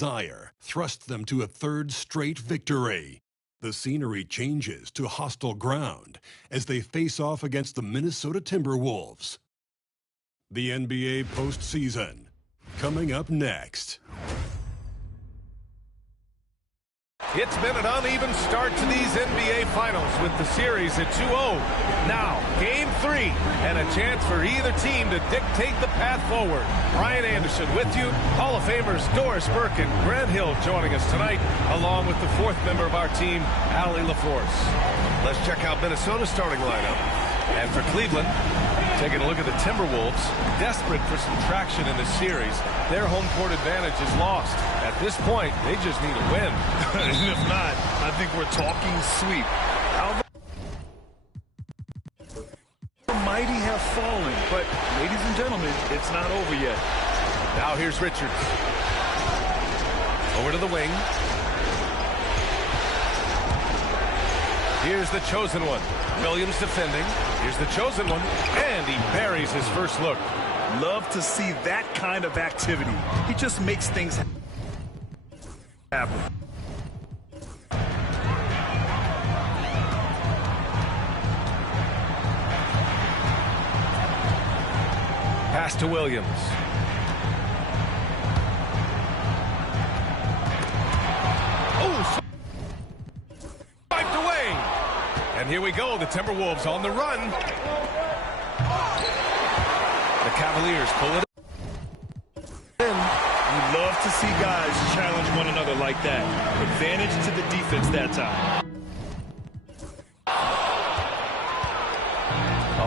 desire thrust them to a third straight victory. The scenery changes to hostile ground as they face off against the Minnesota Timberwolves. The NBA postseason, coming up next. It's been an uneven start to these NBA Finals with the series at 2-0. Now, Game 3, and a chance for either team to dictate the path forward. Brian Anderson with you. Hall of Famers Doris Burke and Grant Hill joining us tonight, along with the fourth member of our team, Allie LaForce. Let's check out Minnesota's starting lineup. And for Cleveland, taking a look at the Timberwolves, desperate for some traction in this series. Their home court advantage is lost. At this point, they just need a win. And if not, I think we're talking sweep. How the mighty have fallen, but ladies and gentlemen, it's not over yet. Now here's Richards. Over to the wing. Here's the chosen one. Williams defending. Here's the chosen one. And he buries his first look. Love to see that kind of activity. He just makes things happen. Pass to Williams. Wiped away. And here we go. The Timberwolves on the run. The Cavaliers pull it in. You love to see guys challenge one another like that. Advantage to the defense that time.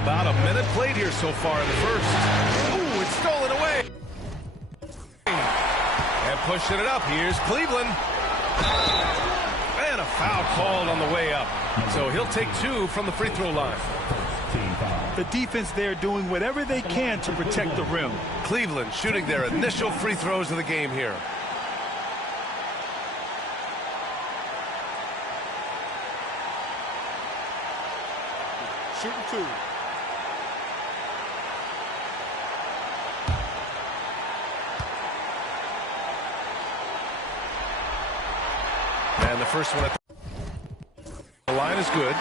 About a minute played here so far in the first. Ooh, it's stolen away. And pushing it up. Here's Cleveland. And a foul called on the way up. So he'll take 2 from the free throw line. The defense there doing whatever they can to protect the rim. Cleveland shooting their initial free throws of the game here. Shooting 2. And the first one at the line is good.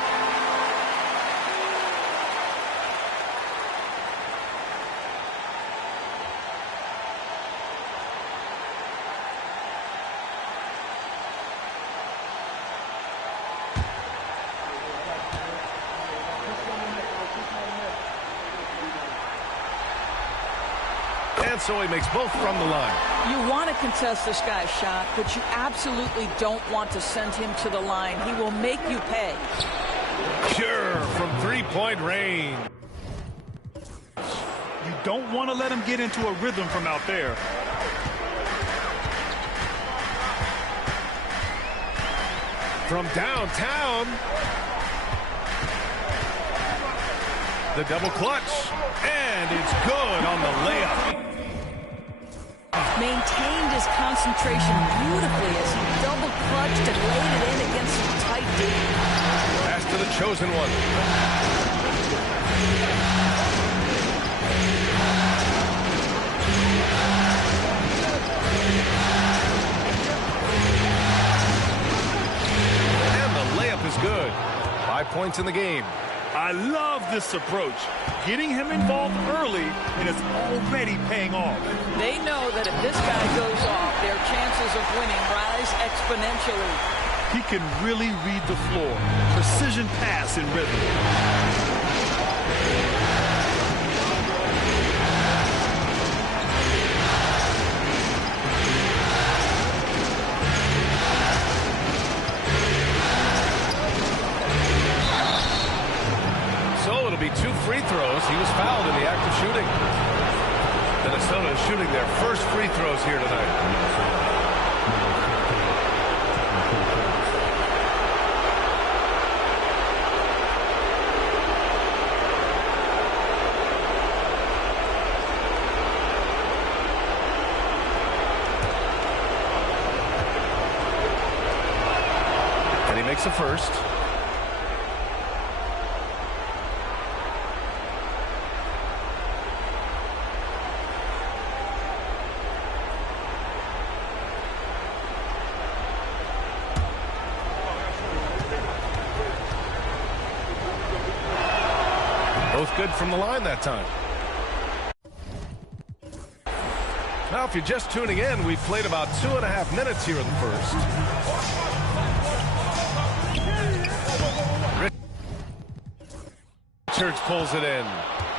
And so he makes both from the line. You want to contest this guy's shot, but you absolutely don't want to send him to the line. He will make you pay. Sure, from three-point range. You don't want to let him get into a rhythm from out there. From downtown. The double clutch. And it's good on the layup. Maintained his concentration beautifully as he double clutched and laid it in against some tight D. Pass to the chosen one. And the layup is good. 5 points in the game. I love this approach. Getting him involved early, and it's already paying off. They know that if this guy goes off, their chances of winning rise exponentially. He can really read the floor. Precision pass in rhythm. It'll be 2 free throws. He was fouled in the act of shooting. Minnesota is shooting their first free throws here tonight. And he makes the first. Both good from the line that time. Now, if you're just tuning in, we've played about 2.5 minutes here in the first. Richards pulls it in.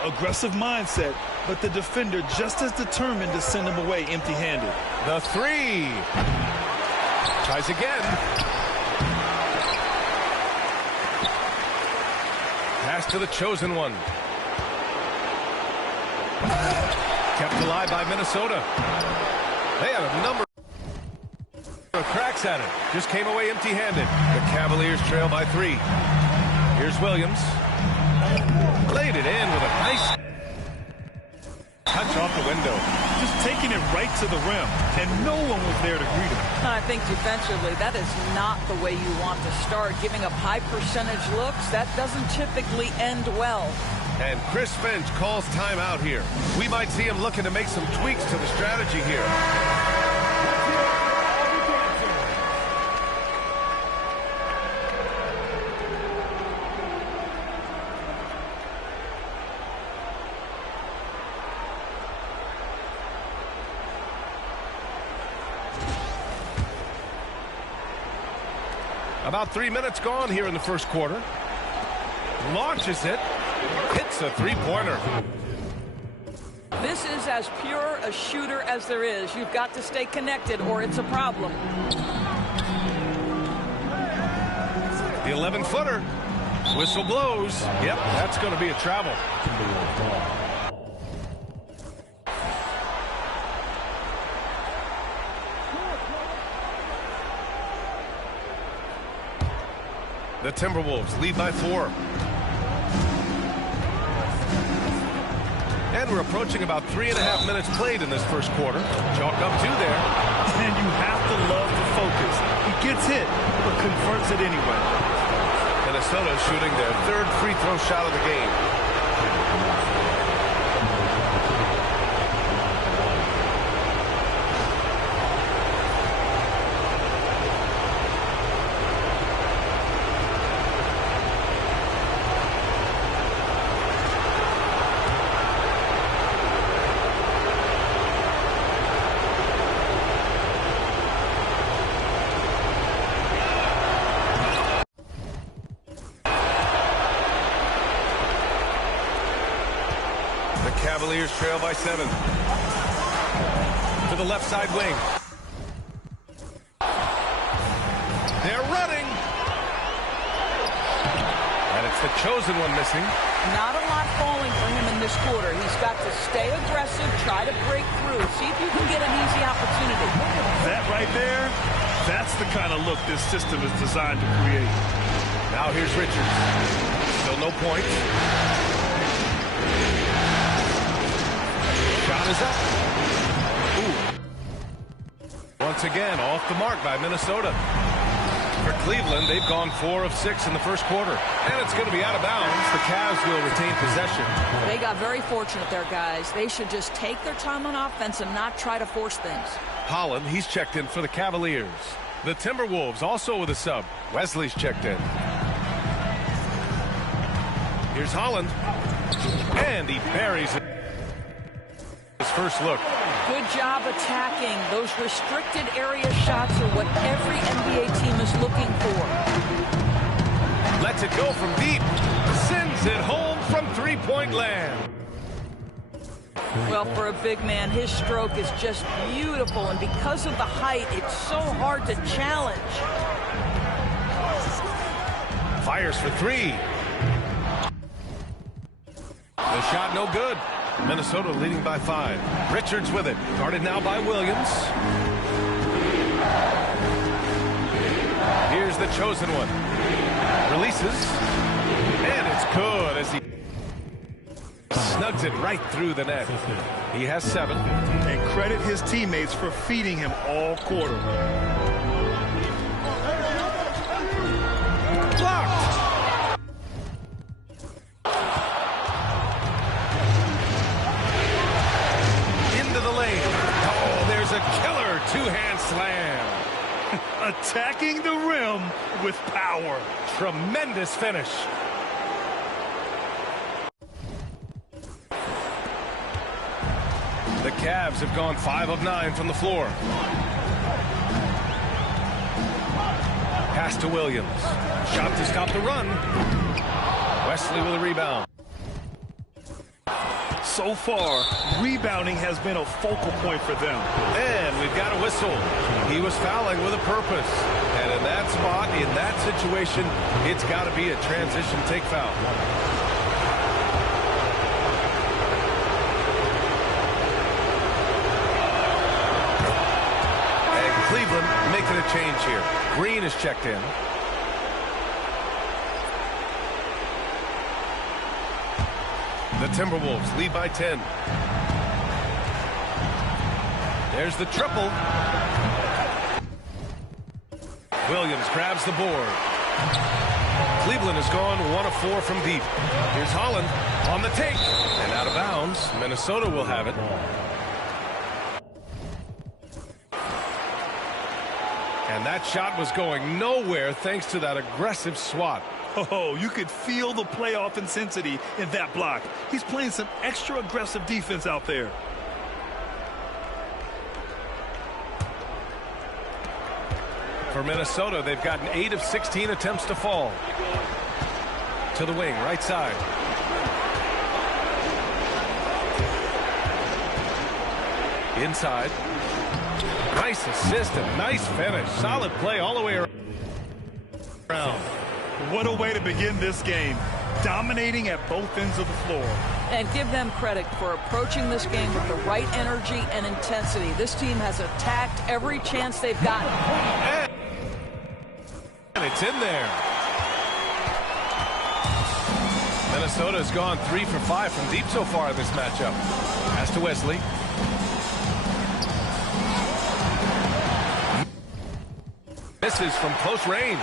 Aggressive mindset, but the defender just as determined to send him away empty-handed. The three. Tries again. Pass to the chosen one. Kept alive by Minnesota. They had a number of cracks at it. Just came away empty-handed. The Cavaliers trail by 3. Here's Williams. Laid it in with a nice touch off the window. Just taking it right to the rim, and no one was there to greet him. I think defensively, that is not the way you want to start. Giving up high percentage looks, that doesn't typically end well. And Chris Finch calls timeout here. We might see him looking to make some tweaks to the strategy here. About 3 minutes gone here in the first quarter. Launches it. Hits a three-pointer. This is as pure a shooter as there is. You've got to stay connected or it's a problem. The 11-footer. Whistle blows. Yep, that's going to be a travel. The Timberwolves lead by 4. And we're approaching about 3.5 minutes played in this first quarter. Chalk up 2 there. And you have to love the focus. He gets hit, but converts it anyway. Minnesota shooting their 3rd free throw shot of the game. Cavaliers trail by 7. To the left side wing. They're running. And it's the chosen one missing. Not a lot falling for him in this quarter. He's got to stay aggressive, try to break through, see if you can get an easy opportunity. That right there, that's the kind of look this system is designed to create. Now here's Richards. Still no points. Shot is up. Ooh. Once again, off the mark by Minnesota. For Cleveland, they've gone 4 of 6 in the first quarter. And it's going to be out of bounds. The Cavs will retain possession. They got very fortunate there, guys. They should just take their time on offense and not try to force things. Holland, he's checked in for the Cavaliers. The Timberwolves also with a sub. Wesley's checked in. Here's Holland. And he buries it. His first look. Good job attacking. Those restricted area shots are what every NBA team is looking for. Lets it go from deep. Sends it home from three-point land. Well, for a big man, his stroke is just beautiful. And because of the height, it's so hard to challenge. Fires for 3. The shot no good. Minnesota leading by 5. Richards with it. Guarded now by Williams. Here's the chosen one. Releases. And it's good as he snugs it right through the net. He has 7. And credit his teammates for feeding him all quarter. Blocked. A killer two-hand slam. Attacking the rim with power. Tremendous finish. Cavs have gone 5 of 9 from the floor. Pass to Williams. Shot to stop the run. Wesley with a rebound. So far, rebounding has been a focal point for them. And we've got a whistle. He was fouling with a purpose. And in that spot, in that situation, it's got to be a transition take foul. And Cleveland making a change here. Green is checked in. The Timberwolves lead by 10. There's the triple. Williams grabs the board. Cleveland has gone 1 of 4 from deep. Here's Holland on the take. And out of bounds. Minnesota will have it. And that shot was going nowhere thanks to that aggressive swat. Oh, you could feel the playoff intensity in that block. He's playing some extra aggressive defense out there. For Minnesota, they've gotten 8 of 16 attempts to fall. To the wing, right side. Inside. Nice assist and nice finish. Solid play all the way around. What a way to begin this game. Dominating at both ends of the floor. And give them credit for approaching this game with the right energy and intensity. This team has attacked every chance they've gotten. And it's in there. Minnesota's gone 3 for 5 from deep so far in this matchup. Pass to Wesley. Misses from close range.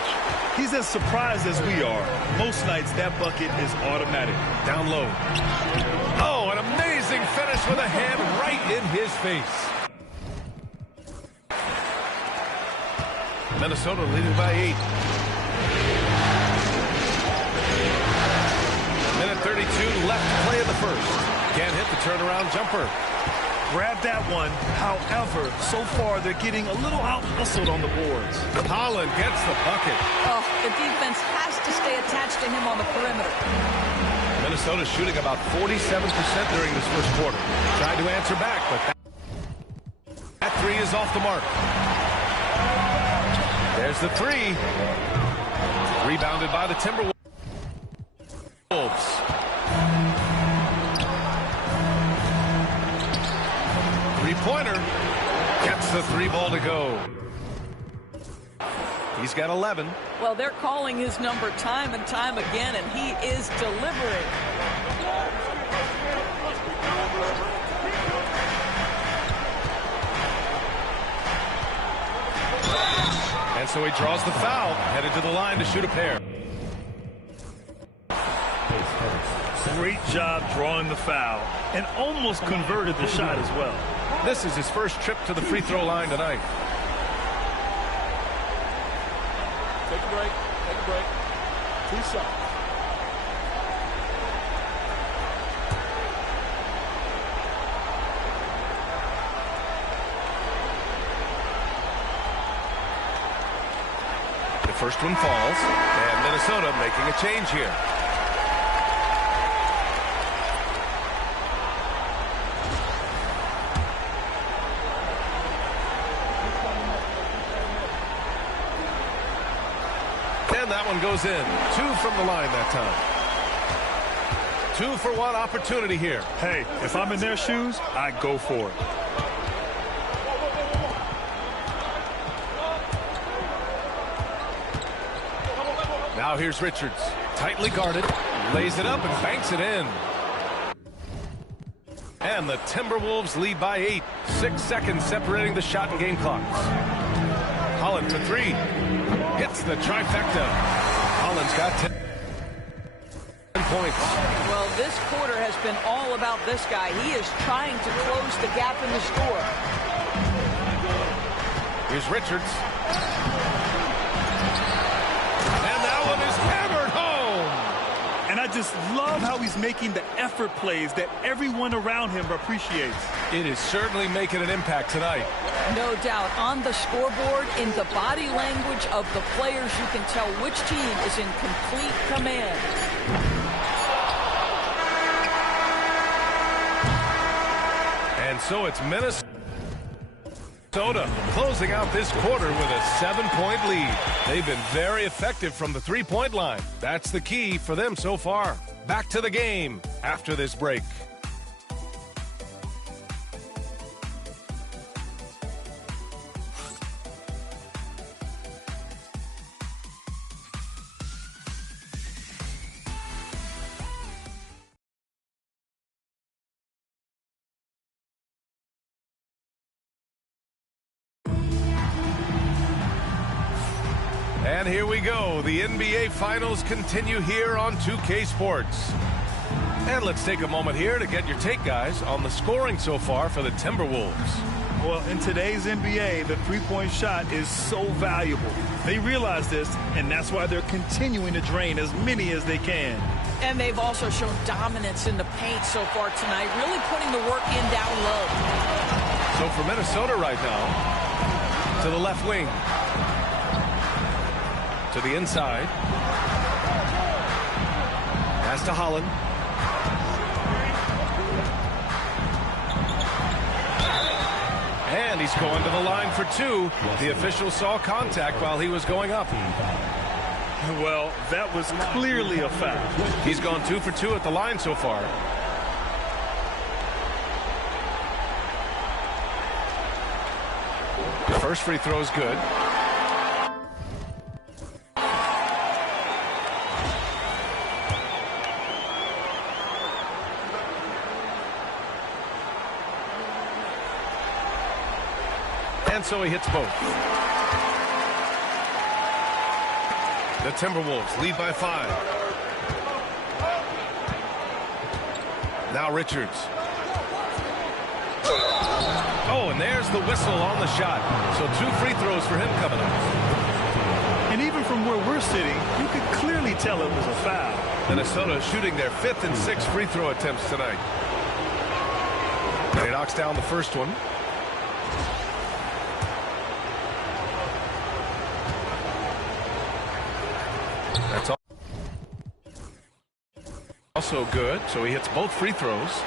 He's as surprised as we are. Most nights that bucket is automatic. Down low. Oh, an amazing finish with a hand right in his face. Minnesota leading by 8. Minute 32 left to play in the first. Can't hit the turnaround jumper. Grab that one. However, so far they're getting a little out-hustled on the boards. Holland gets the bucket. Oh, the defense has to stay attached to him on the perimeter. Minnesota's shooting about 47% during this first quarter. Tried to answer back, but that 3 is off the mark. There's the 3. Rebounded by the Timberwolves. Three-pointer. Gets the 3 ball to go. He's got 11. Well, they're calling his number time and time again, and he is delivering. And so he draws the foul, headed to the line to shoot a pair. Great job drawing the foul and almost converted the shot as well. This is his first trip to the free throw line tonight. Take a break. Take a break. 2 shots. The first one falls, and Minnesota making a change here. And that one goes in. 2 from the line that time. 2 for 1 opportunity here. Hey, if I'm in their shoes, I go for it. Now here's Richards. Tightly guarded. Lays it up and banks it in. And the Timberwolves lead by 8. 6 seconds separating the shot and game clocks. Holland for 3. Hits the trifecta. Holland's got 10 points. Well, this quarter has been all about this guy. He is trying to close the gap in the score. Here's Richards. And that one is hammered home. And I just love how he's making the effort plays that everyone around him appreciates. It is certainly making an impact tonight. No doubt. On the scoreboard, in the body language of the players, you can tell which team is in complete command. And so it's Minnesota closing out this quarter with a 7-point lead. They've been very effective from the three-point line. That's the key for them so far. Back to the game after this break. And here we go. The NBA Finals continue here on 2K Sports. And let's take a moment here to get your take, guys, on the scoring so far for the Timberwolves. Well, in today's NBA, the three-point shot is so valuable. They realize this, and that's why they're continuing to drain as many as they can. And they've also shown dominance in the paint so far tonight, really putting the work in down low. So for Minnesota right now, to the left wing. To the inside. Pass to Holland. And he's going to the line for two. The official saw contact while he was going up. Well, that was clearly a foul. He's gone 2 for 2 at the line so far. The first free throw is good. And so he hits both. The Timberwolves lead by 5. Now Richards. Oh, and there's the whistle on the shot. So 2 free throws for him coming up. And even from where we're sitting, you could clearly tell it was a foul. Minnesota shooting their 5th and 6th free throw attempts tonight. And he knocks down the first one. That's also good, so he hits both free throws.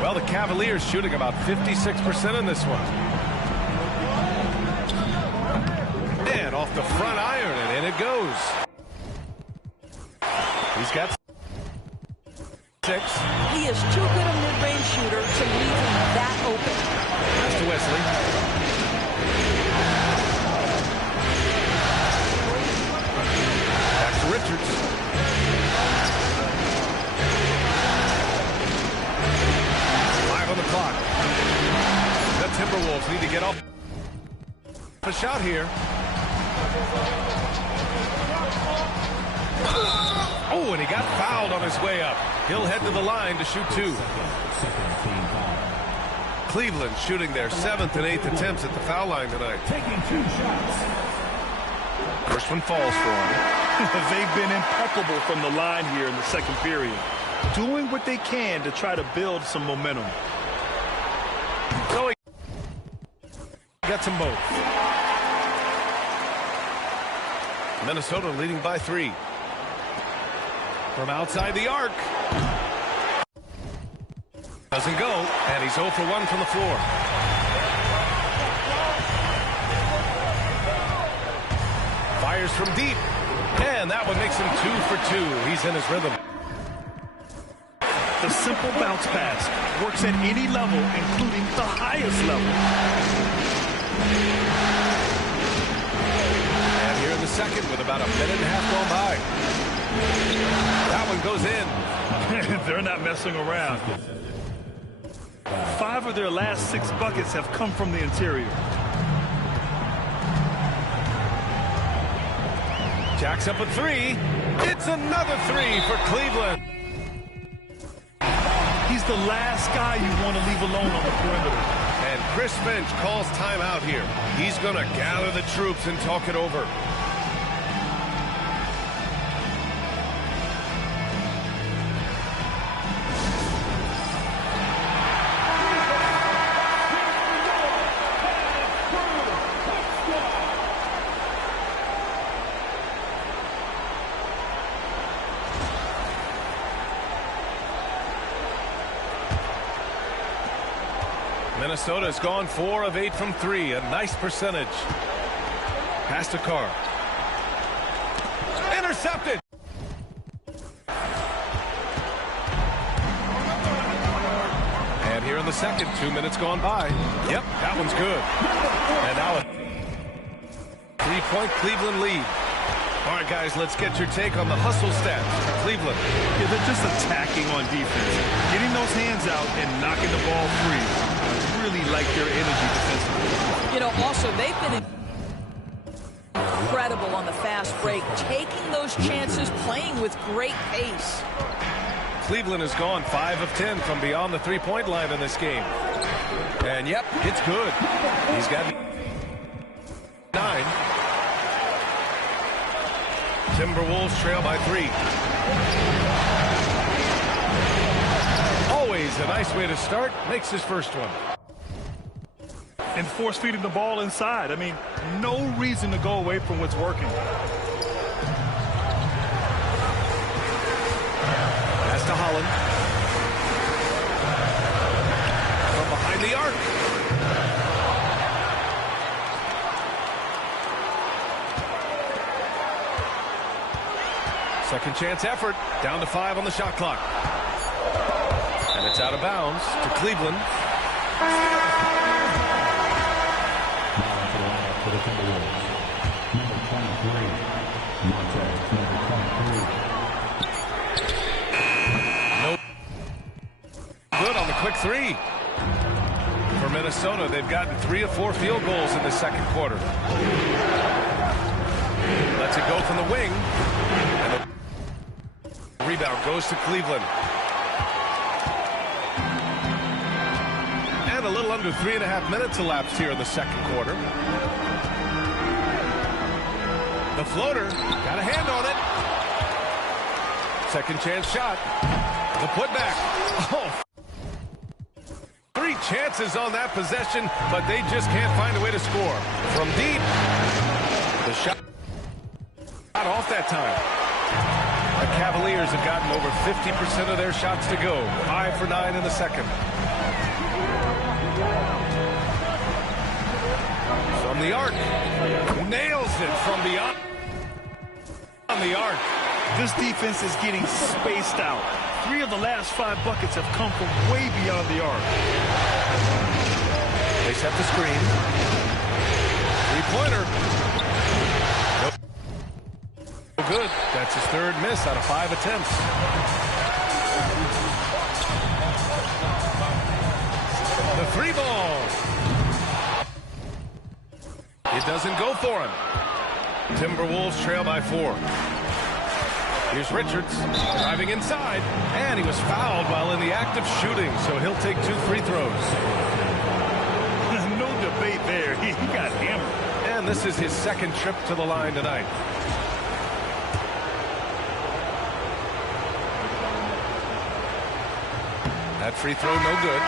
Well, the Cavaliers shooting about 56% in this one. And off the front iron, and in it goes. He's got 6. He is too good a mid-range shooter to leave him that open. Pass to Wesley. Richards. 5 on the clock. The Timberwolves need to get off a shot here. Oh, and he got fouled on his way up. He'll head to the line to shoot 2. Cleveland shooting their 7th and 8th attempts at the foul line tonight. Taking 2 shots. First one falls for him. They've been impeccable from the line here in the second period, doing what they can to try to build some momentum. So he gets them both. Minnesota leading by 3. From outside the arc. Doesn't go, and he's 0 for 1 from the floor. Fires from deep. And that one makes him 2 for 2. He's in his rhythm. The simple bounce pass works at any level, including the highest level. And here in the second with about a minute and a half gone by. That one goes in. They're not messing around. 5 of their last 6 buckets have come from the interior. Jacks up a 3. It's another 3 for Cleveland. He's the last guy you want to leave alone on the perimeter. And Chris Finch calls timeout here. He's going to gather the troops and talk it over. Minnesota's gone 4 of 8 from 3. A nice percentage. Pass to Carr. Intercepted. And here in the second, 2 minutes gone by. Yep, that one's good. And now a 3-point Cleveland lead. All right, guys, let's get your take on the hustle stats for Cleveland. Yeah, they're just attacking on defense. Getting those hands out and knocking the ball free. I really like their energy defensively. You know, also, they've been incredible on the fast break, taking those chances, playing with great pace. Cleveland has gone 5 of 10 from beyond the three-point line in this game. And, yep, it's good. He's got 9. Timberwolves trail by 3. Always a nice way to start. Makes his first one. And force-feeding the ball inside. I mean, no reason to go away from what's working. Pass to Holland. From behind the arc. Second chance effort. Down to 5 on the shot clock. And it's out of bounds to Cleveland. No good on the quick 3. For Minnesota, they've gotten 3 of 4 field goals in the second quarter. Lets it go from the wing. And the rebound goes to Cleveland. And a little under 3.5 minutes elapsed here in the second quarter. The floater, got a hand on it. Second chance shot. The putback. Oh. 3 chances on that possession, but they just can't find a way to score. From deep, the shot off that time. The Cavaliers have gotten over 50% of their shots to go. 5 for 9 in the second. From the arc. Nails it from beyond on the arc. This defense is getting spaced out. 3 of the last 5 buckets have come from way beyond the arc. They set the screen. 3-pointer. No good. That's his 3rd miss out of 5 attempts. The 3 ball. It doesn't go for him. Timberwolves trail by 4. Here's Richards driving inside, and he was fouled while in the act of shooting, so he'll take 2 free throws. No debate there. He got hammered. And this is his 2nd trip to the line tonight. That free throw no good.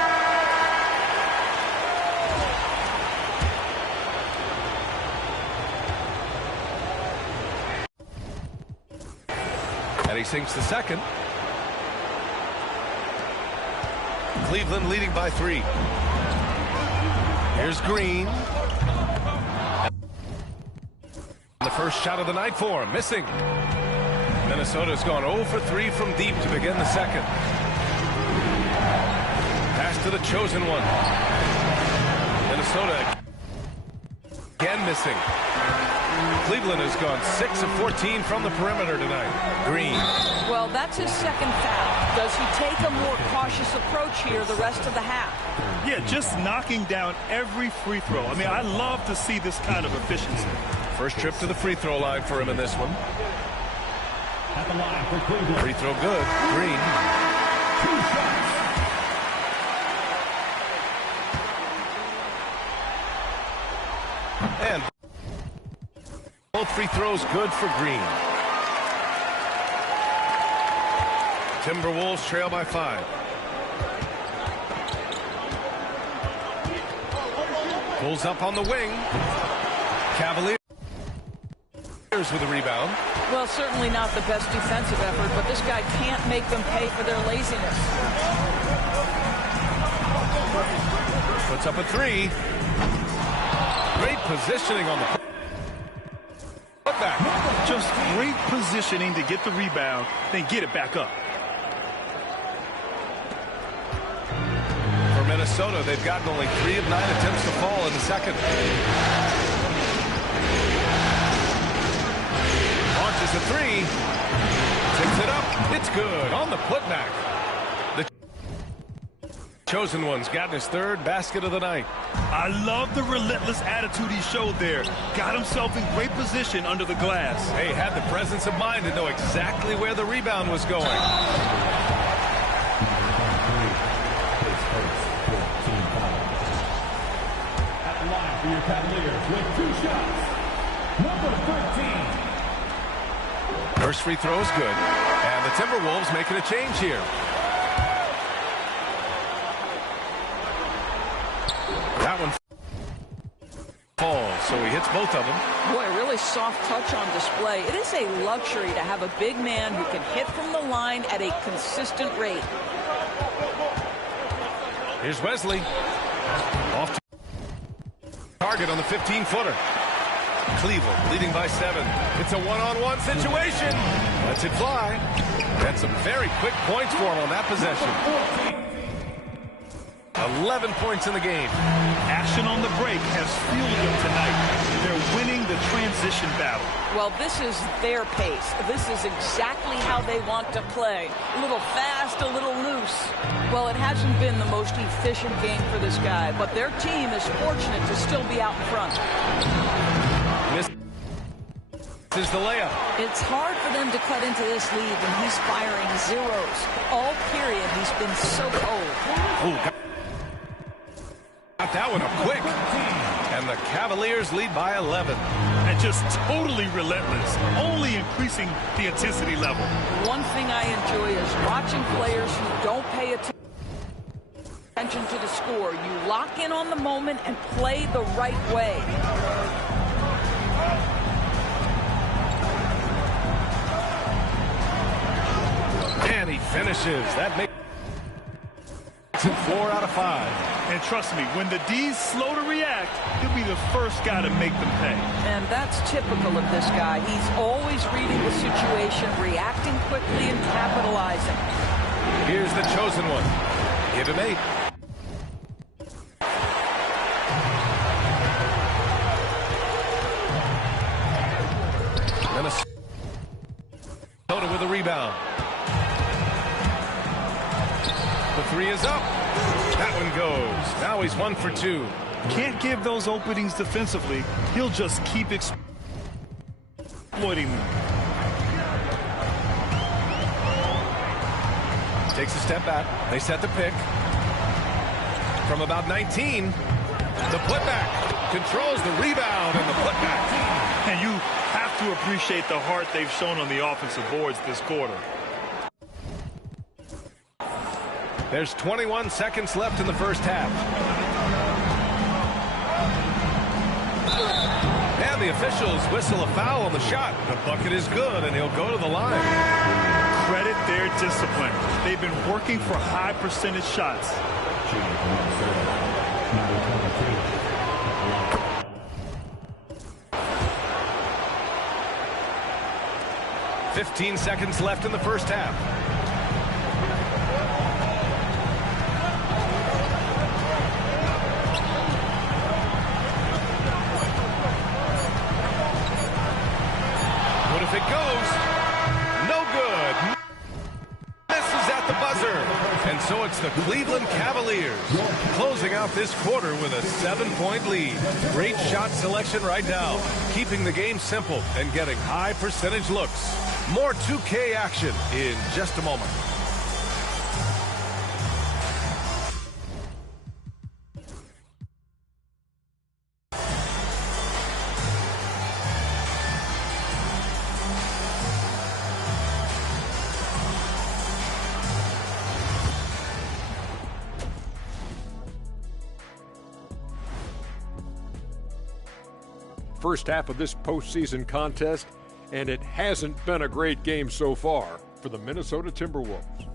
And he sinks the second. Cleveland leading by 3. Here's Green. The first shot of the night for him, missing. Minnesota's gone 0 for 3 from deep to begin the second. Pass to the chosen one. Minnesota again missing. Cleveland has gone 6 of 14 from the perimeter tonight. Green. Well, that's his 2nd foul. Does he take a more cautious approach here the rest of the half? Yeah, just knocking down every free throw. I mean, I love to see this kind of efficiency. First trip to the free throw line for him in this one. Free throw good. Green. 2 shots. And both free throws good for Green. Timberwolves trail by 5. Pulls up on the wing. Cavaliers with a rebound. Well, certainly not the best defensive effort, but this guy can't make them pay for their laziness. Puts up a three. Great positioning on the putback. Just great positioning to get the rebound, then get it back up. For Minnesota, they've gotten only 3 of 9 attempts to fall in the second. Launches a three. Tips it up. It's good on the putback. The chosen one's gotten his 3rd basket of the night. I love the relentless attitude he showed there. Got himself in great position under the glass. He had the presence of mind to know exactly where the rebound was going. At the line for your Cavaliers with 2 shots. Number 13. First free throw is good. And the Timberwolves making a change here. That one falls, so he hits both of them. Boy, really soft touch on display. It is a luxury to have a big man who can hit from the line at a consistent rate. Here's Wesley. Off to target on the 15-footer. Cleveland leading by 7. It's a one-on-one situation. Lets it fly. Had some very quick points for him on that possession. 11 points in the game. Action on the break has fueled them tonight. They're winning the transition battle. Well, this is their pace. This is exactly how they want to play. A little fast, a little loose. Well, it hasn't been the most efficient game for this guy, but their team is fortunate to still be out in front. This is the layup. It's hard for them to cut into this lead when he's firing zeros. All period, he's been so cold. Oh, got that one up quick. And the Cavaliers lead by 11. And just totally relentless, only increasing the intensity level. One thing I enjoy is watching players who don't pay attention to the score. You lock in on the moment and play the right way. And he finishes. That makes it 4 out of 5. And trust me, when the D's slow to react, he'll be the first guy to make them pay. And that's typical of this guy. He's always reading the situation, reacting quickly, and capitalizing. Here's the chosen one. Give him 8. Minnesota with a rebound. The 3 is up. That one goes. Now he's 1 for 2. Can't give those openings defensively. He'll just keep exploiting them. Takes a step back. They set the pick. From about 19, the putback. Controls the rebound and the putback. And you have to appreciate the heart they've shown on the offensive boards this quarter. There's 21 seconds left in the first half. And the officials whistle a foul on the shot. The bucket is good, and he'll go to the line. Credit their discipline. They've been working for high percentage shots. 15 seconds left in the first half. What if it goes? No good. Misses at the buzzer. And so it's the Cleveland Cavaliers closing out this quarter with a 7-point lead. Great shot selection right now, keeping the game simple and getting high percentage looks. More 2K action in just a moment. First half of this postseason contest, and it hasn't been a great game so far for the Minnesota Timberwolves.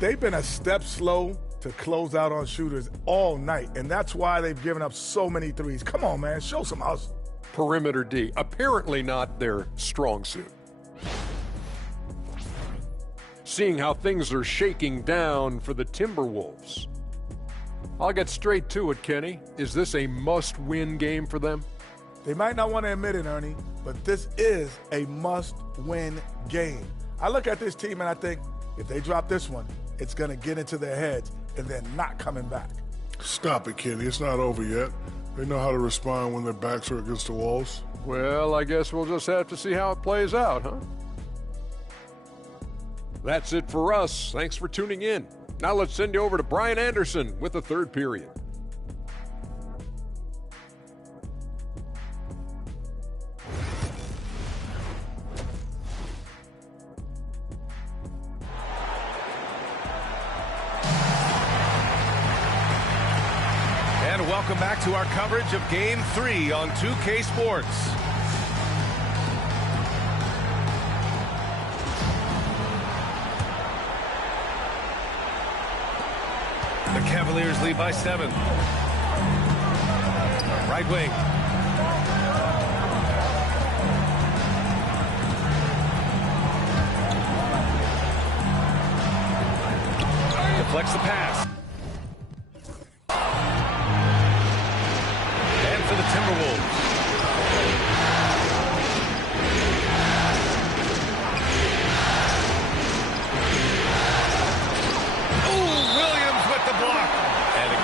They've been a step slow to close out on shooters all night, and that's why they've given up so many threes. Come on, man, show some hustle. Perimeter D, apparently not their strong suit. Seeing how things are shaking down for the Timberwolves. I'll get straight to it, Kenny. Is this a must-win game for them? They might not want to admit it, Ernie, but this is a must-win game. I look at this team and I think if they drop this one, it's going to get into their heads and then not coming back. Stop it, Kenny. It's not over yet. They know how to respond when their backs are against the walls. Well, I guess we'll just have to see how it plays out, huh? That's it for us. Thanks for tuning in. Now let's send you over to Brian Anderson with the third period. And welcome back to our coverage of Game 3 on 2K Sports. The Cavaliers lead by 7. Right wing. Deflects the pass. And for the Timberwolves.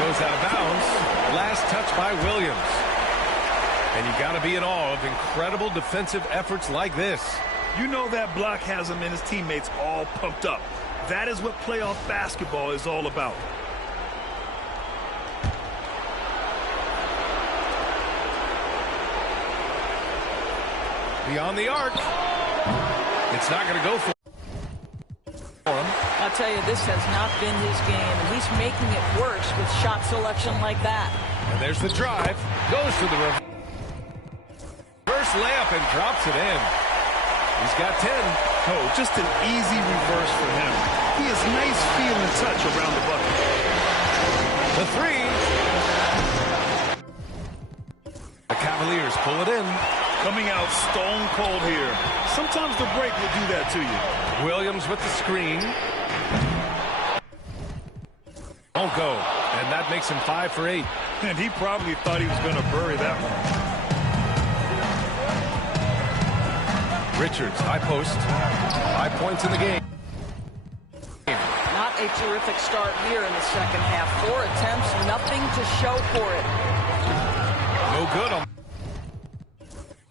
Goes out of bounds. Last touch by Williams. And you got to be in awe of incredible defensive efforts like this. You know that block has him and his teammates all pumped up. That is what playoff basketball is all about. Beyond the arc. It's not going to go for him. I'll tell you, this has not been his game, and he's making it worse with shot selection like that. And there's the drive. Goes to the reverse layup and drops it in. He's got 10. Oh, just an easy reverse for him. He has nice feel and touch around the bucket. The three. The Cavaliers pull it in. Coming out stone cold here. Sometimes the break will do that to you. Williams with the screen. Won't go. And that makes him 5 for 8. And he probably thought he was going to bury that one. Richards, high post. 5 points in the game. Not a terrific start here in the second half. 4 attempts, nothing to show for it. No good on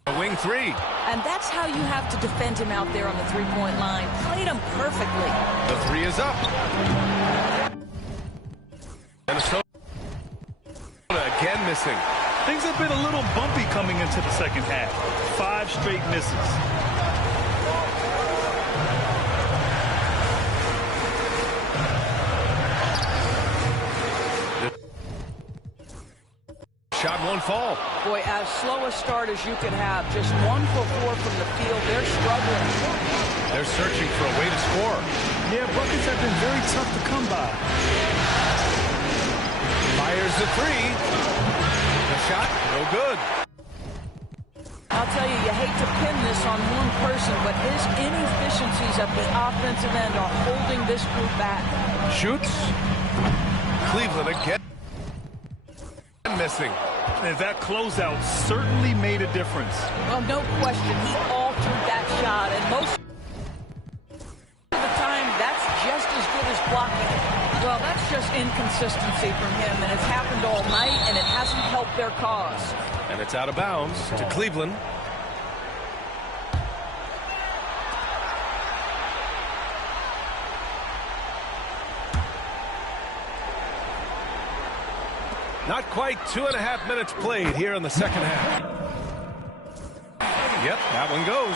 the wing 3. And that's how you have to defend him out there on the three-point line. Played him perfectly. The 3 is up. Minnesota again missing. Things have been a little bumpy coming into the second half. 5 straight misses. Shot won't fall. Boy, as slow a start as you could have. Just 1 for 4 from the field. They're struggling. They're searching for a way to score. Yeah, buckets have been very tough to come by. Fires the 3. The shot, no good. I'll tell you, you hate to pin this on one person, but his inefficiencies at the offensive end are holding this group back. Shoots. Cleveland again missing. And that closeout certainly made a difference. Well, no question, he altered that shot, and most of the time, that's just as good as blocking it. Well, that's just inconsistency from him, and it's happened all night, and it hasn't helped their cause. And it's out of bounds to Cleveland. Not quite 2.5 minutes played here in the second half. Yep, that one goes.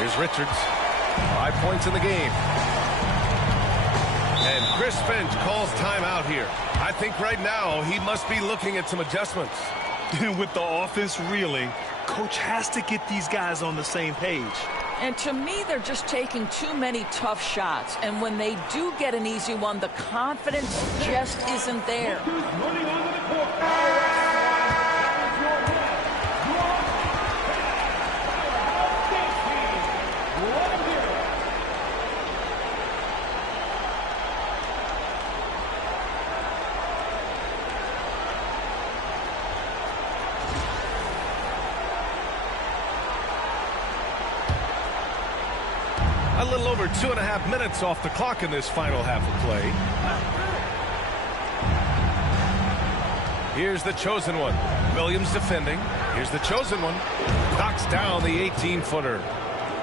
Here's Richards. 5 points in the game. And Chris Finch calls timeout here. I think right now he must be looking at some adjustments. With the offense reeling, coach has to get these guys on the same page. And to me, they're just taking too many tough shots. And when they do get an easy one, the confidence just isn't there. Running onto the court. A little over 2.5 minutes off the clock in this final half of play. Here's the chosen one. Williams defending. Here's the chosen one. Knocks down the 18-footer.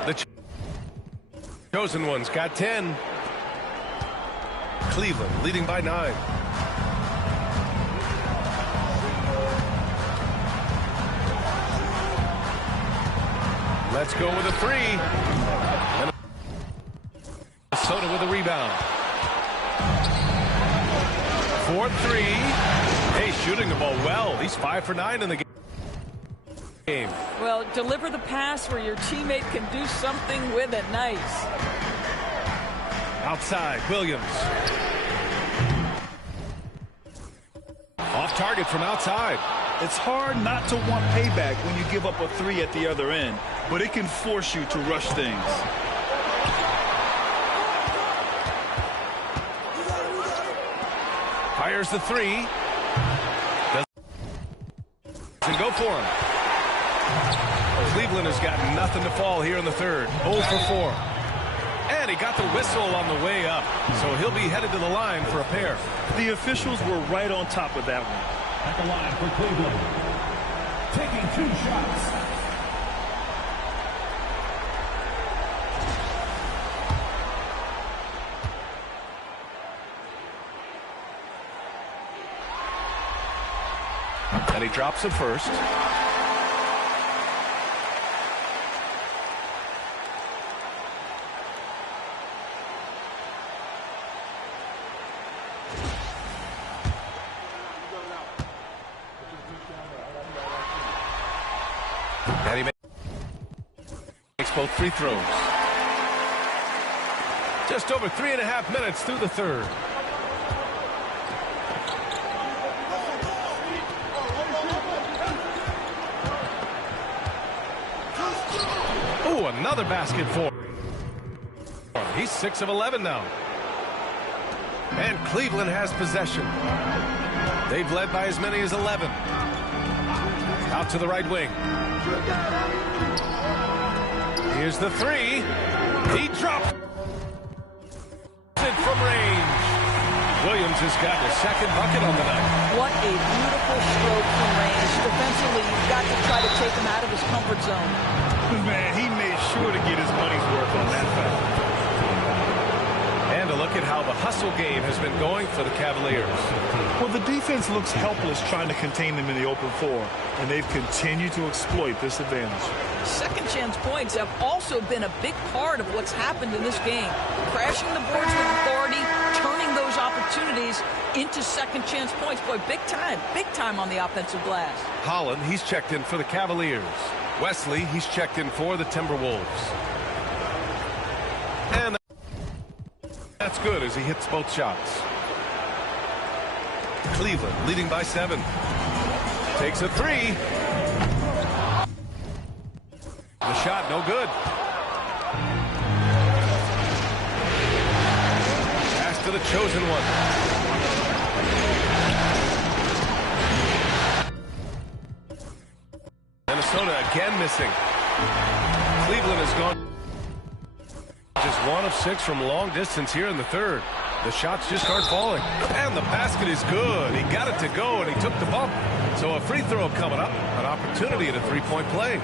The chosen one's got 10. Cleveland leading by 9. Let's go with a 3. And Minnesota with a rebound. 4-3. Hey, shooting the ball well. He's 5 for 9 in the game. Well, deliver the pass where your teammate can do something with it. Nice. Outside, Williams. Off target from outside. It's hard not to want payback when you give up a 3 at the other end, but it can force you to rush things. Fires the 3. Doesn't go for him. Cleveland has got nothing to fall here in the third. 0 for 4. And he got the whistle on the way up, so he'll be headed to the line for a pair. The officials were right on top of that one. At the line for Cleveland, taking 2 shots. And he drops it first. And he makes both free throws. Just over 3.5 minutes through the third. Oh, another basket for him. He's 6 of 11 now. And Cleveland has possession. They've led by as many as 11. Out to the right wing. Here's the 3. He drops it from range. Williams has got his second bucket on the night. What a beautiful stroke from range. Defensively, you've got to try to take him out of his comfort zone. Man, he made sure to get his money's worth on that foul. And a look at how the hustle game has been going for the Cavaliers. Well, the defense looks helpless trying to contain them in the open floor, and they've continued to exploit this advantage. Second chance points have also been a big part of what's happened in this game. Crashing the boards with authority, turning those opportunities into second chance points. Boy, big time on the offensive glass. Holland, he's checked in for the Cavaliers. Wesley, he's checked in for the Timberwolves. And that's good as he hits both shots. Cleveland leading by 7. Takes a 3. The shot no good. Pass to the chosen one. Minnesota again missing. Cleveland has gone just 1 of 6 from long distance here in the third. The shots just aren't falling. And the basket is good. He got it to go, and he took the bump. So a free throw coming up. An opportunity at a 3-point play.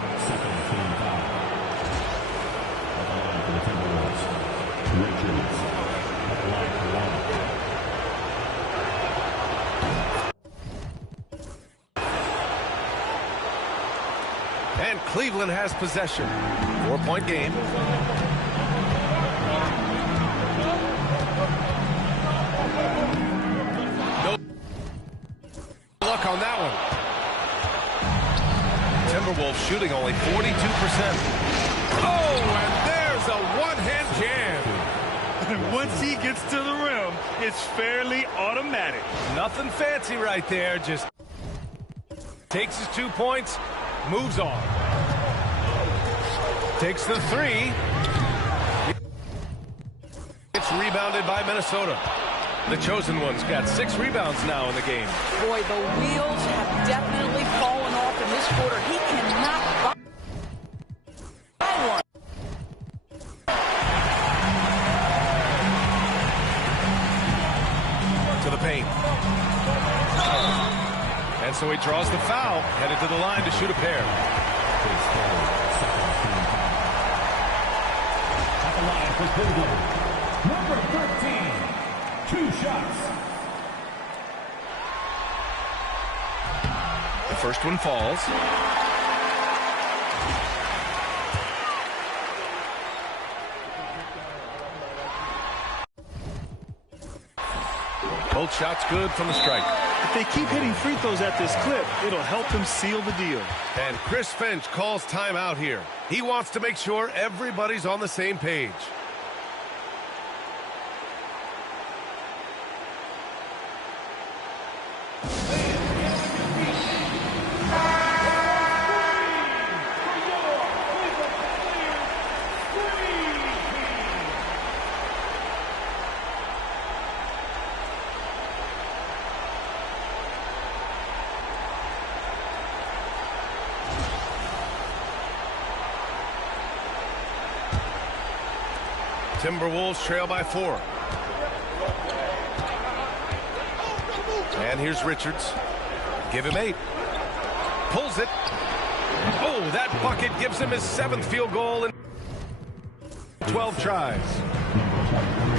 And Cleveland has possession. 4-point game. No luck on that one. Timberwolves shooting only 42%. Oh, and once he gets to the rim, it's fairly automatic. Nothing fancy right there. Just takes his 2 points, moves on. Takes the three. It's rebounded by Minnesota. The chosen one's got 6 rebounds now in the game. Boy, the wheels have definitely fallen off in this quarter. He cannot buy one. To the paint. And so he draws the foul, headed to the line to shoot a pair. At the line for Cleveland, number 13, 2 shots. The first one falls. Both shots good from the strike. If they keep hitting free throws at this clip, it'll help them seal the deal. And Chris Finch calls timeout here. He wants to make sure everybody's on the same page. Timberwolves trail by 4. And here's Richards. Give him 8. Pulls it. Oh, that bucket gives him his 7th field goal in 12 tries.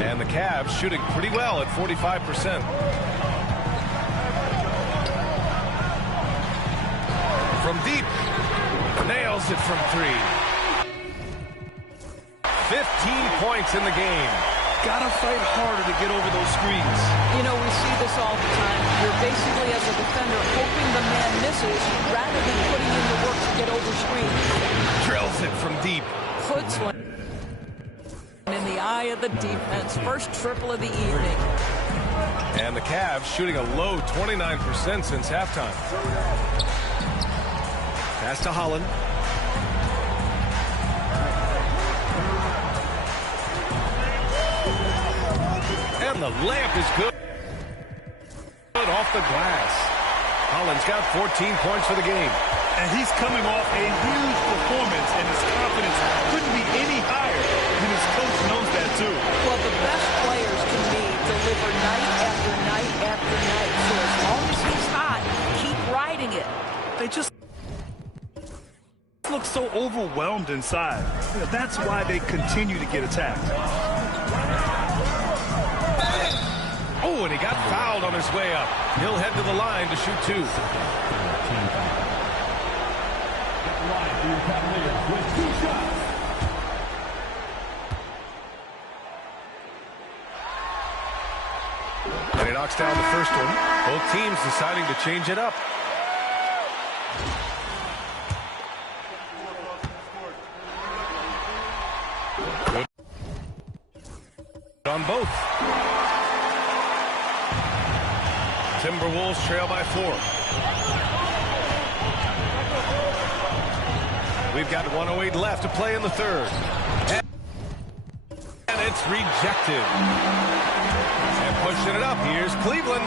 And the Cavs shooting pretty well at 45%. From deep. Nails it from 3. 15 points in the game. Gotta fight harder to get over those screens. You know, we see this all the time. You're basically, as a defender, hoping the man misses rather than putting in the work to get over screens. Drills it from deep. Puts one in the eye of the defense. First triple of the evening. And the Cavs shooting a low 29% since halftime. Pass to Holland. And the layup is good. Good off the glass. Holland's got 14 points for the game. And he's coming off a huge performance, and his confidence couldn't be any higher. And his coach knows that, too. Well, the best players, to me, deliver night after night after night. So as long as he's hot, keep riding it. They just look so overwhelmed inside. You know, that's why they continue to get attacked. Oh, and he got fouled on his way up. He'll head to the line to shoot 2. And he knocks down the first one. Both teams deciding to change it up. Good on both. Timberwolves trail by 4. We've got 1:08 left to play in the third. And it's rejected. And pushing it up, here's Cleveland.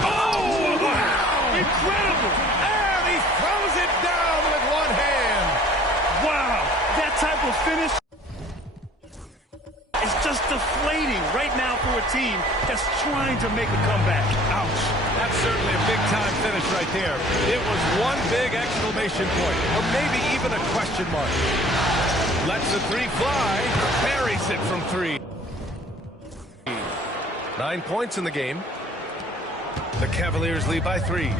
Oh, wow! Incredible! And he throws it down with one hand. Wow! That type of finish is just deflating right now for a team that's trying to make a comeback. Ouch. That's certainly a big-time finish right there. It was one big exclamation point, or maybe even a question mark. Lets the 3 fly, buries it from 3. 9 points in the game. The Cavaliers lead by 3.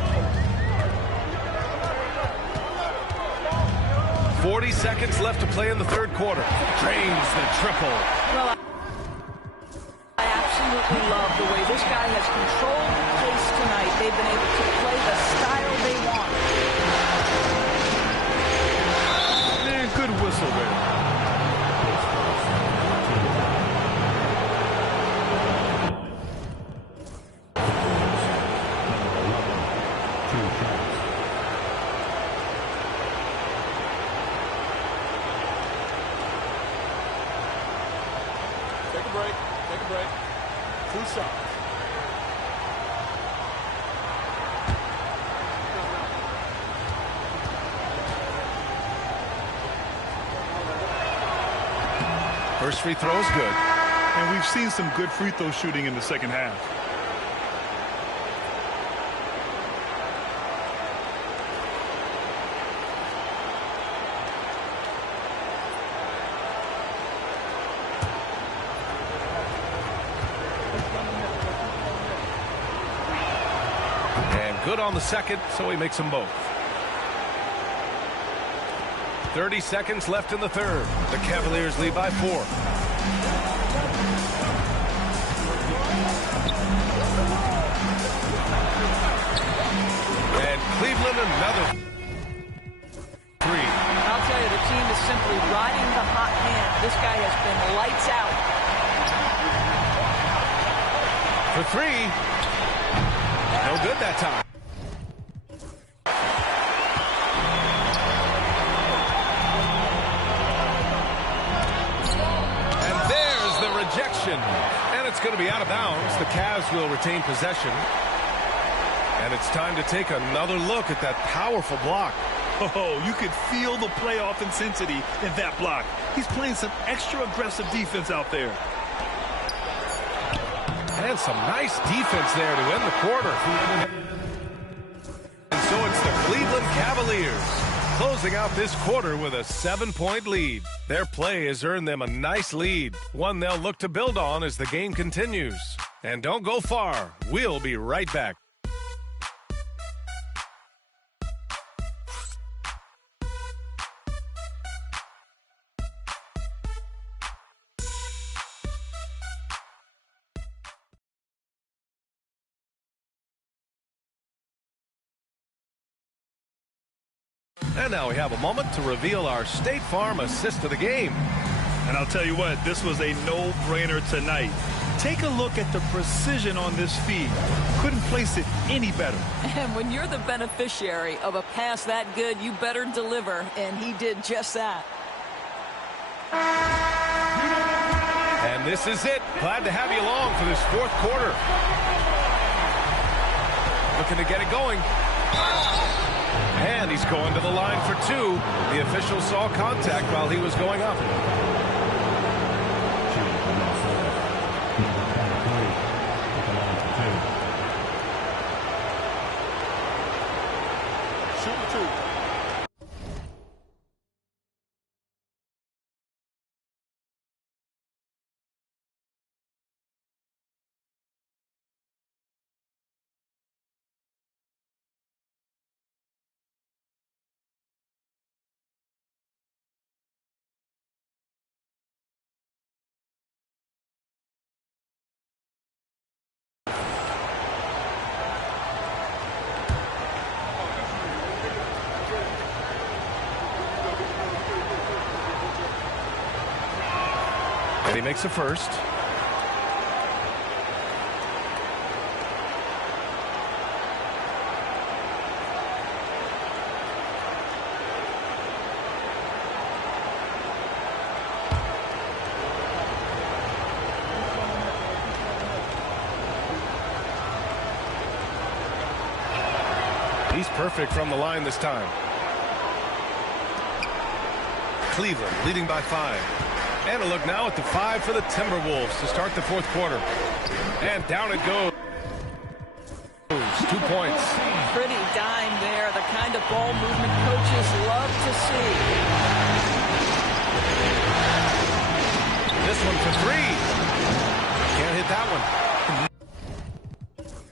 40 seconds left to play in the third quarter. Drains the triple. Well, I absolutely love the way this guy has controlled the pace tonight. They've been able to play the style they want. Man, good whistle there. inside. First free throw is good. And we've seen some good free throw shooting in the second half. And good on the second, so he makes them both. 30 seconds left in the third. The Cavaliers lead by 4. And Cleveland another 3. I'll tell you, the team is simply riding the hot hand. This guy has been lights out. For 3. No good that time. And it's going to be out of bounds. The Cavs will retain possession. And it's time to take another look at that powerful block. Oh, you could feel the playoff intensity in that block. He's playing some extra aggressive defense out there. And some nice defense there to end the quarter. And so it's the Cleveland Cavaliers closing out this quarter with a 7-point lead. Their play has earned them a nice lead, one they'll look to build on as the game continues. And don't go far. We'll be right back. And now we have a moment to reveal our State Farm assist of the game. And I'll tell you what, this was a no-brainer tonight. Take a look at the precision on this feed. Couldn't place it any better. And when you're the beneficiary of a pass that good, you better deliver, and he did just that. And this is it. Glad to have you along for this fourth quarter. Looking to get it going. And he's going to the line for 2. The official saw contact while he was going up. And he makes a first. He's perfect from the line this time. Cleveland leading by 5. And a look now at the 5 for the Timberwolves to start the fourth quarter. And down it goes. 2 points. Pretty dime there, the kind of ball movement coaches love to see. This one for 3. Can't hit that one.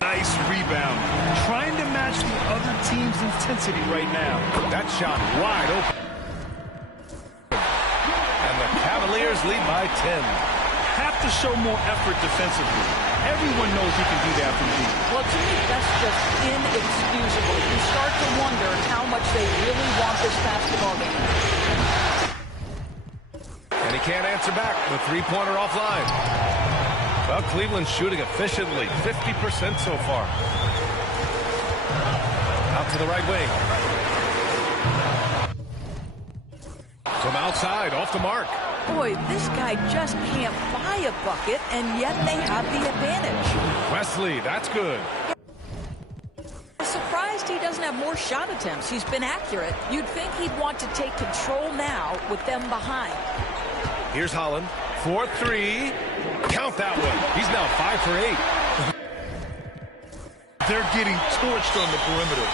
Nice rebound. Trying to match the other team's intensity right now. That shot wide open. Cavaliers lead by 10. Have to show more effort defensively. Everyone knows he can do that from deep. Well, to me, that's just inexcusable. You start to wonder how much they really want this basketball game. And he can't answer back. The three-pointer offline. Well, Cleveland's shooting efficiently. 50% so far. Out to the right wing. From outside, off the mark. Boy, this guy just can't buy a bucket, and yet they have the advantage. Wesley, that's good. Surprised he doesn't have more shot attempts. He's been accurate. You'd think he'd want to take control now with them behind. Here's Holland. 4-3. Count that one. He's now 5 for 8. They're getting torched on the perimeter.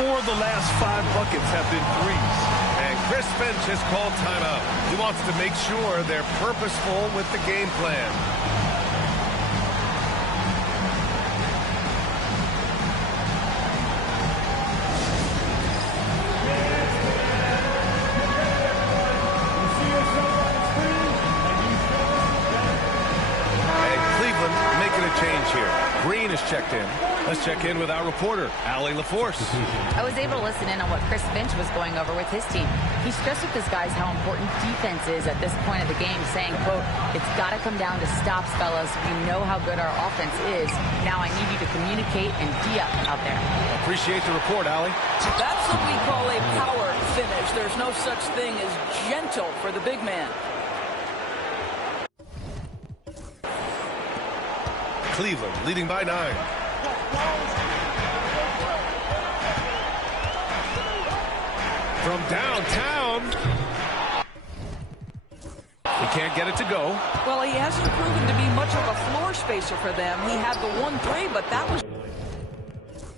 4 of the last 5 buckets have been threes. And Chris Finch has called timeout. He wants to make sure they're purposeful with the game plan. Change here. Green is checked in. Let's check in with our reporter, Allie LaForce. I was able to listen in on what Chris Finch was going over with his team. He stressed with his guys how important defense is at this point of the game, saying, quote, "It's got to come down to stops, fellas. We know how good our offense is. Now I need you to communicate and D-up out there." Appreciate the report, Allie. That's what we call a power finish. There's no such thing as gentle for the big man. Cleveland leading by 9. From downtown. He can't get it to go. Well, he hasn't proven to be much of a floor spacer for them. He had the 1-3, but that was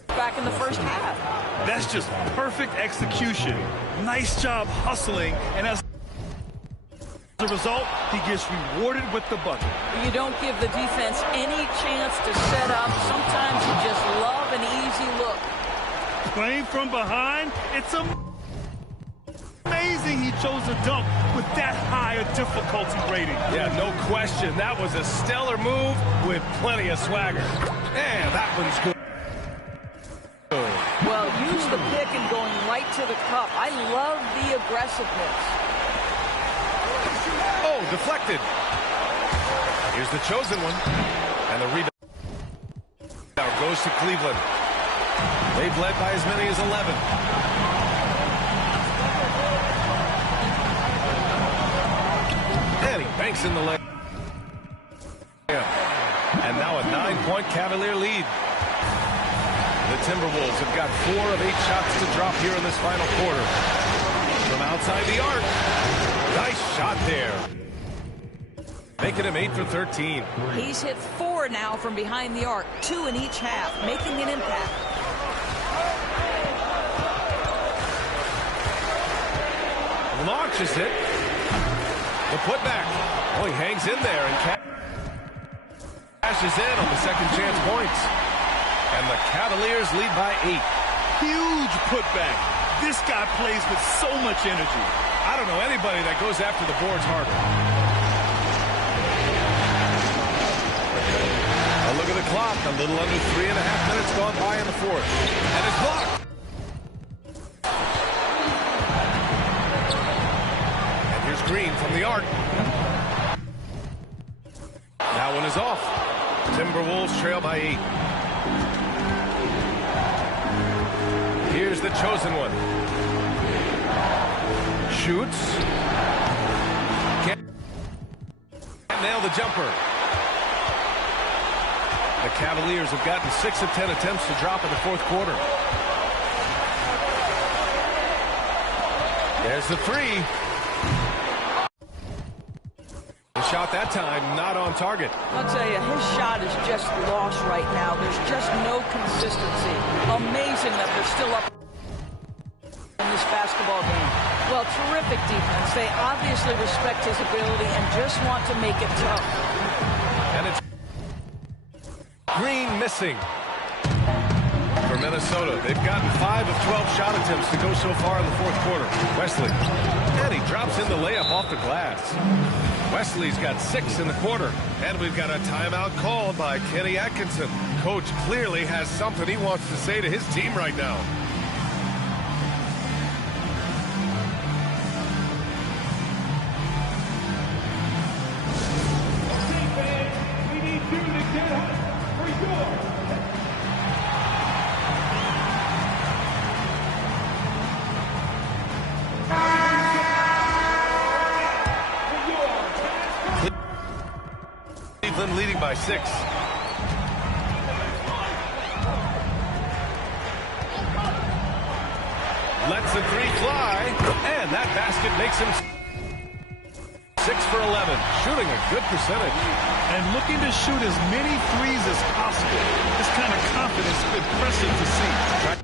back in the first half. That's just perfect execution. Nice job hustling, and as a result, he gets rewarded with the bucket. You don't give the defense any chance to set up. Sometimes you just love an easy look. Playing from behind, it's amazing he chose a dunk with that high a difficulty rating. Yeah, no question. That was a stellar move with plenty of swagger. And that one's good. Well, use the pick and going right to the cup. I love the aggressiveness. Oh, deflected. Here's the chosen one. And the rebound goes to Cleveland. They've led by as many as 11. And he banks in the leg. And now a 9-point Cavalier lead. The Timberwolves have got 4 of 8 shots to drop here in this final quarter. From outside the arc. Nice shot there. Making him 8 for 13. He's hit 4 now from behind the arc, 2 in each half, making an impact. Launches it. The putback. Oh, he hangs in there and cashes in on the second chance points. And the Cavaliers lead by 8. Huge putback. This guy plays with so much energy. I don't know anybody that goes after the boards harder. A look at the clock. A little under 3.5 minutes gone by in the fourth. And it's blocked. And here's Green from the arc. That one is off. Timberwolves trail by 8. Here's the chosen one. Shoots. Can't nail the jumper. The Cavaliers have gotten 6 of 10 attempts to drop in the fourth quarter. There's the 3. The shot that time not on target. I'll tell you, his shot is just lost right now. There's just no consistency. Amazing that they're still up in this basketball game. Well, terrific defense. They obviously respect his ability and just want to make it tough. And it's Green missing for Minnesota. They've gotten 5 of 12 shot attempts to go so far in the fourth quarter. Wesley. And he drops in the layup off the glass. Wesley's got 6 in the quarter. And we've got a timeout called by Kenny Atkinson. Coach clearly has something he wants to say to his team right now. Cleveland leading by 6. Lets the 3 fly, and that basket makes him 6 for 11, shooting a good percentage. And looking to shoot as many threes as possible. This kind of confidence is impressive to see. Trying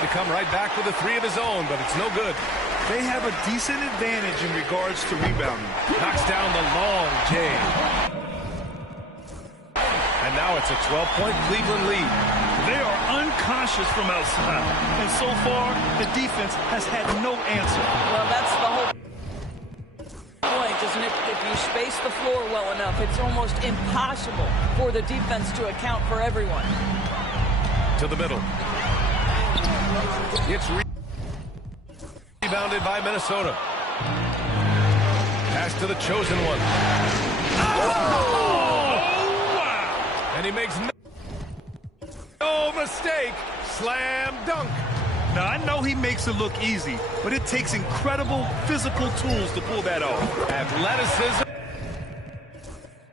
to come right back with a 3 of his own, but it's no good. They have a decent advantage in regards to rebounding. Knocks down the long J. And now it's a 12-point Cleveland lead. They are unconscious from outside. And so far, the defense has had no answer. Well, that's the whole point, isn't it? If you space the floor well enough, it's almost impossible for the defense to account for everyone. To the middle. It's rebounded by Minnesota. Pass to the chosen one. Wow! And he makes no mistake. Slam dunk. Now, I know he makes it look easy, but it takes incredible physical tools to pull that off. Athleticism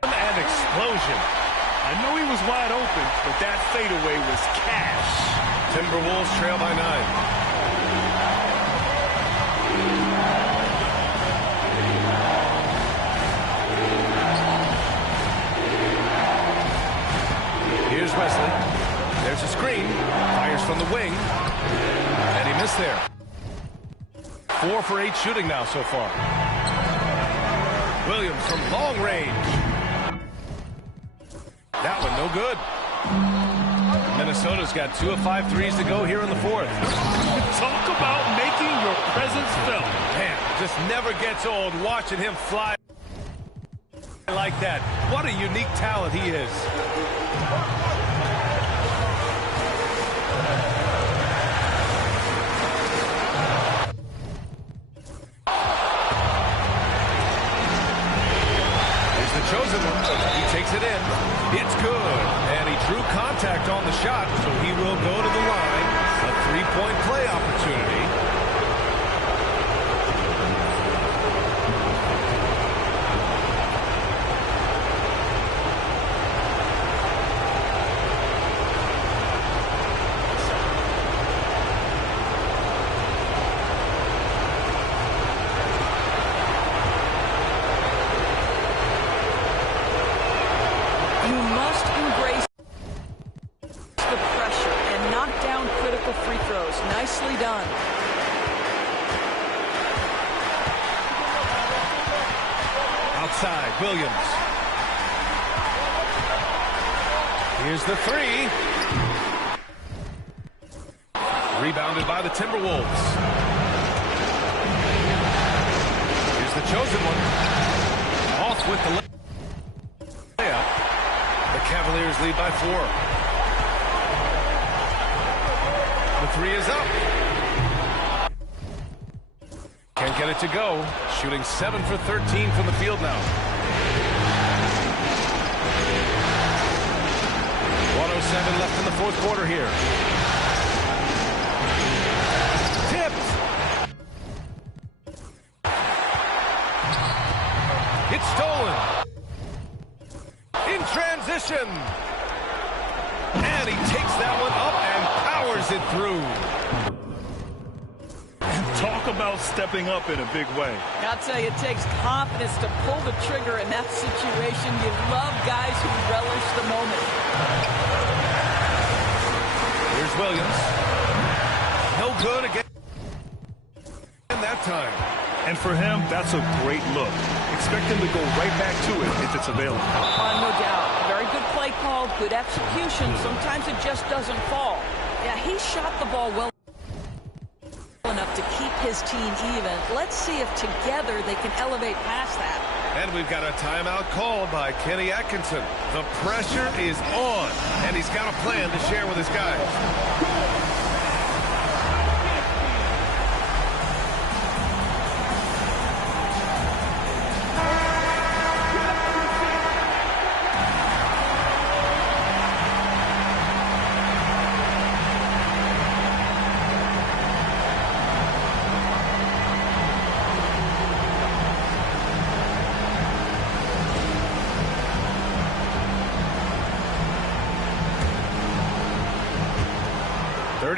and explosion. I know he was wide open, but that fadeaway was cash. Timberwolves trail by 9. Here's Wesley. There's a screen. Fires from the wing. And he missed there. 4 for 8 shooting now so far. Williams from long range. That one no good. Minnesota's got 2 of 5 threes to go here in the 4th. Talk about making your presence felt. Man, just never gets old watching him fly like that. What a unique talent he is. Chosen one. He takes it in. It's good. And he drew contact on the shot, so he will go to the line. A 3-point play opportunity. Nicely done. Outside, Williams. Here's the 3. Rebounded by the Timberwolves. Here's the chosen one. Off with the layup. The Cavaliers lead by 4. The 3 is up. Can't get it to go. Shooting 7 for 13 from the field now. 1:07 left in the 4th quarter here. Tipped. It's stolen. In transition. And he takes that one up and powers it through. Talk about stepping up in a big way. I'll tell you, it takes confidence to pull the trigger in that situation. You love guys who relish the moment. Here's Williams. No good again that time. And for him, that's a great look. Expect him to go right back to it if it's available. No doubt. Very good play call, good execution. Sometimes it just doesn't fall. Yeah, he shot the ball well enough to keep his team even. Let's see if together they can elevate past that. And we've got a timeout called by Kenny Atkinson. The pressure is on, and he's got a plan to share with his guys.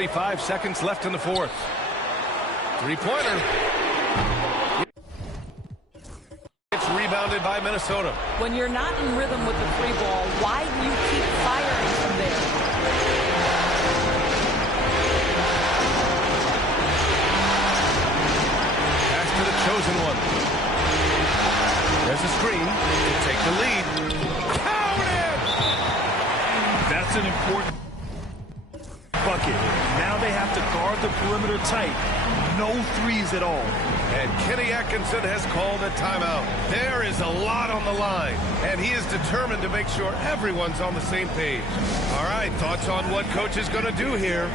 35 seconds left in the fourth. Three-pointer. It's rebounded by Minnesota. When you're not in rhythm with the three ball, why do you keep firing from there? Pass to the chosen one. There's a screen to take the lead. Counted! That's an important bucket. Now they have to guard the perimeter tight. No threes at all. And Kenny Atkinson has called a timeout. There is a lot on the line, and he is determined to make sure everyone's on the same page. All right, thoughts on what coach is going to do here?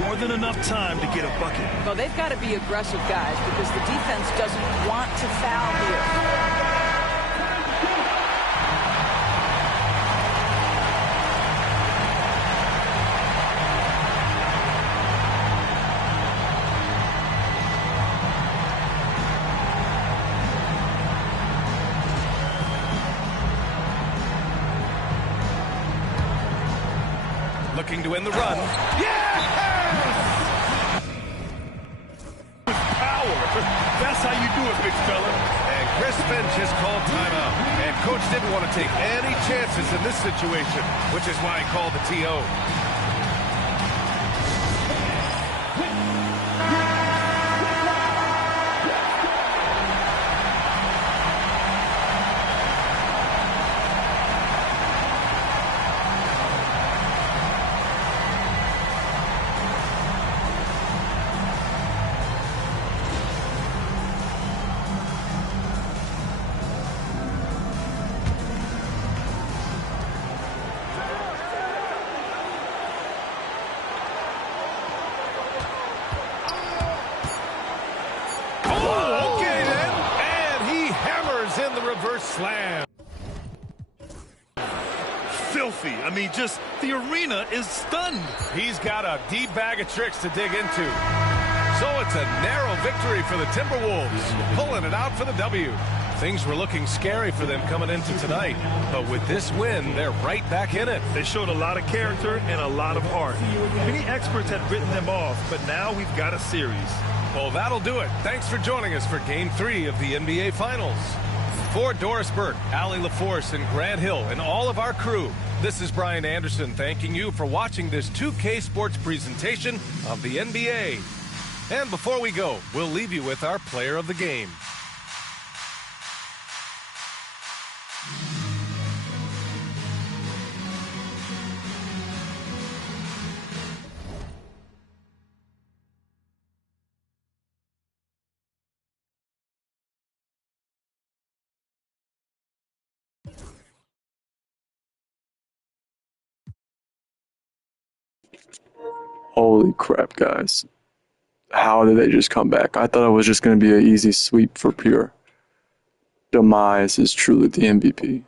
More than enough time to get a bucket. Well, they've got to be aggressive, guys, because the defense doesn't want to foul here. Looking to win the run. Yes! Power. That's how you do it, big fella. And Chris Finch has called timeout. And coach didn't want to take any chances in this situation, which is why he called the TO. Slam. Filthy. I mean, just the arena is stunned. He's got a deep bag of tricks to dig into. So it's a narrow victory for the Timberwolves, pulling it out for the W. Things were looking scary for them coming into tonight, but with this win, they're right back in it. They showed a lot of character and a lot of heart. Many experts had written them off, but now we've got a series. Well, that'll do it. Thanks for joining us for Game 3 of the NBA Finals. For Doris Burke, Allie LaForce, and Grant Hill, and all of our crew, this is Brian Anderson thanking you for watching this 2K Sports presentation of the NBA. And before we go, we'll leave you with our player of the game. Holy crap, guys. How did they just come back? I thought it was just going to be an easy sweep for Pure. Demise is truly the MVP.